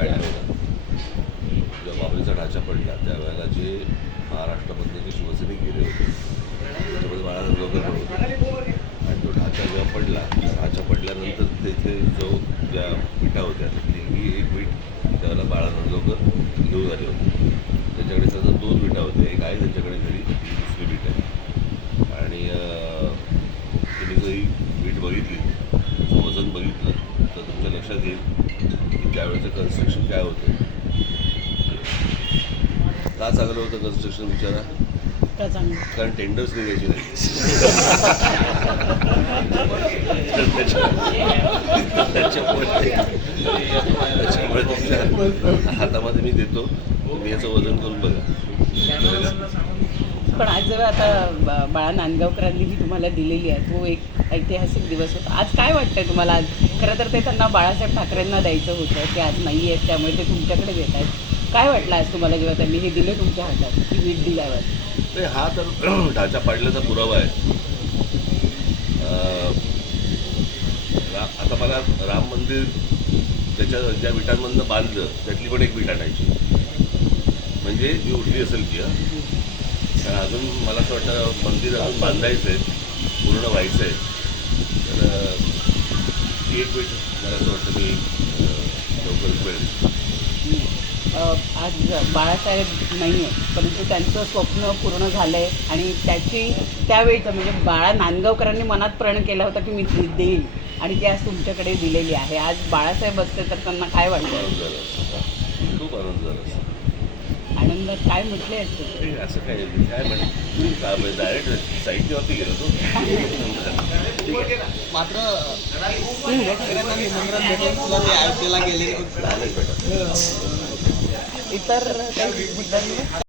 Pattern ज्या बाबरीचा ढाचा पडला त्यावेळेला जे महाराष्ट्रामधले जे शिवसैनिक गेले होते त्याच्यामध्ये महाराज लोकर होते. आणि तो ढाचा जेव्हा पडला ढाचा पडल्यानंतर तेथे जो ज्या विटा होत्या तिन्ही एक वीट त्यावेळेला बाळासाहेब लोकर घेऊन आले होते. त्याच्याकडे त्याचा दोन विटा होते एक आहे त्यांच्याकडे घरी दुसरी पीठ आहे. आणि तुम्ही जरी वीट बघितली वजन बघितलं तर तुमच्या लक्षात येईल त्यावेळेचं कन्स्ट्रक्शन काय होतं? का चांगलं होतं कन्स्ट्रक्शन विचारा कारण टेंडर्स निघायचे नाही. हातामध्ये मी देतो. तुम्ही याचं वजन करून बघा. पण आज जेव्हा आता बाळा नांदगावकरांनी ही तुम्हाला दिलेली आहे तो एक ऐतिहासिक दिवस होता. आज काय वाटतंय तुम्हाला? आज खरं तर ते त्यांना बाळासाहेब ठाकरेंना द्यायचं होतं ते आज नाही आहेत त्यामुळे ते तुमच्याकडे देत आहेत. काय वाटलं आज तुम्हाला जेव्हा त्यांनी हे दिलं तुमच्या हातात की वीट दिल्यावर? हा तर ढाचा पाडल्याचा पुरावा आहे. आता मला राम मंदिर त्याच्या ज्या विटांमधनं बांधलं त्यातली पण एक विटा आणायची. म्हणजे मी उठली असेल की कारण अजून मला असं वाटतं मंदिर अजून बांधायचं आहे पूर्ण व्हायचं आहे तर ती एक विट मला असं वाटतं मी लवकरच मिळेल. अ, आज बाळासाहेब नाही आहे परंतु त्यांचं स्वप्न पूर्ण झालं आहे आणि त्याची त्यावेळीचं म्हणजे बाळा नांदगावकरांनी मनात प्रण केला होता की मी देईन आणि ती आज तुमच्याकडे दिलेली आहे. आज बाळासाहेब असते तर त्यांना काय वाटतं? खूप आनंद झाला. आनंदात काय म्हटले असते? असं काय काय म्हणे डायरेक्ट साईडवरती गेलो तो मात्र निमंत्रण ते आय पी एलला गेले इतर काही